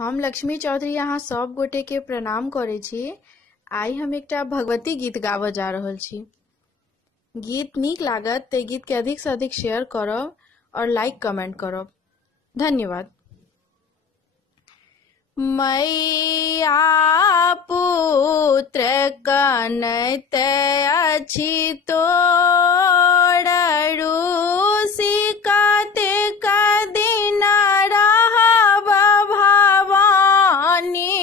हम लक्ष्मी चौधरी यहाँ सब गोटे के प्रणाम करे छी। आई हम एकटा भगवती गीत गाबऽ जा रहल छी। गीत नीक लागत ते गीत के अधिक से अधिक शेयर करब और लाइक कमेंट करब। धन्यवाद। मैया पुत्र कनैत अछि तोर रूसी कतेक दिन रहब भवानी,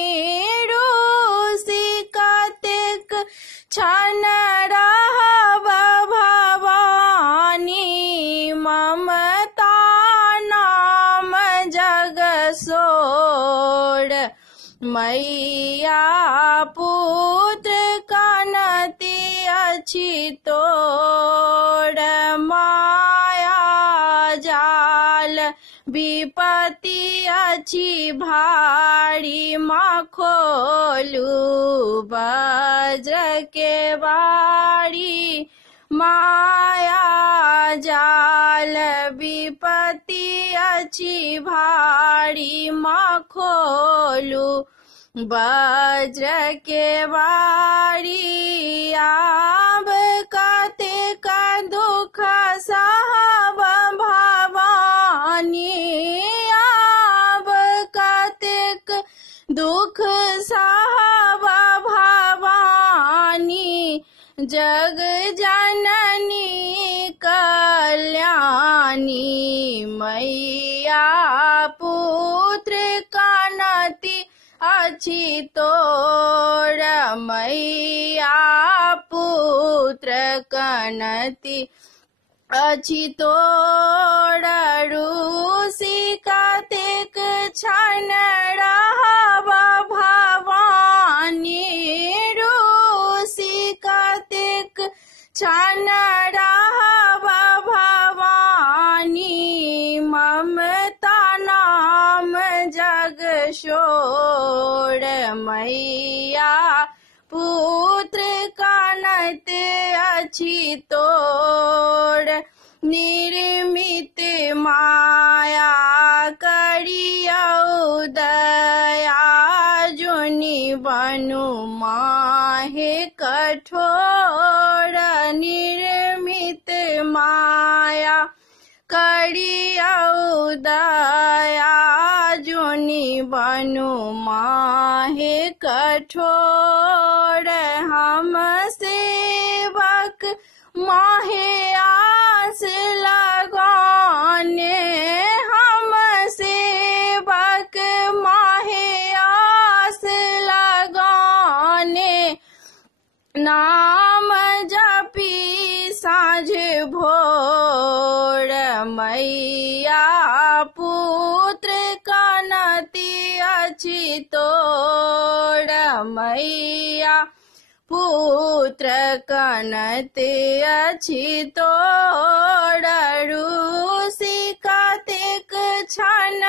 रूसी कतेक क्षण रहब भवानी, ममता नाम जग सोर। मैया पुत्र कनति अछि तोर, माया जाल विपत्ति अछि भारी, माँ खोलू वज्र के बारी। माया जाल विपत्ति अछि भारी, माँ खोलू वज्र के बारी। आब कतेक दुख सहब भवानी, आब कतेक दुख सहब भवानी, जग जननी कल्याणी। मैया पुत्र कनति अछि तोर, मैया पुत्र कनति अछि तोर, रूसी कतेक क्षण रहब भवानी, रूसी कतेक क्षण रहब भवानी, ममता नाम जग शोर। मैया पुत्र कनैत अछि तोर, निर्मित माया करियौ दया, जुनि बनु माहे कठोर। निर्मित माया करियौ दया, जुनि बनु माहे कठोर। हम सेवक माहे आस लगाने, हम सेवक माहे आस लगाने, नाम जपी साँझ भोर। मैया पुत्र कनति अछि तोर, मैया पुत्र कनति अछि तोर, रूसी कतेक क्षण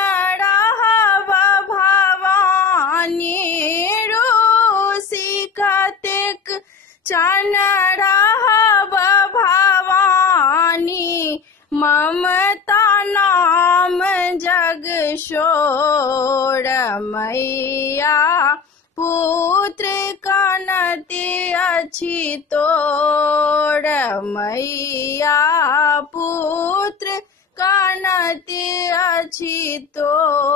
रहब भवानी, रूसी कतेक क्षण रहब भवानी, ममता नाम जग शोर। मैया पुत्र कनति अछि तोर, मैया पुत्र कनति अछि तोर।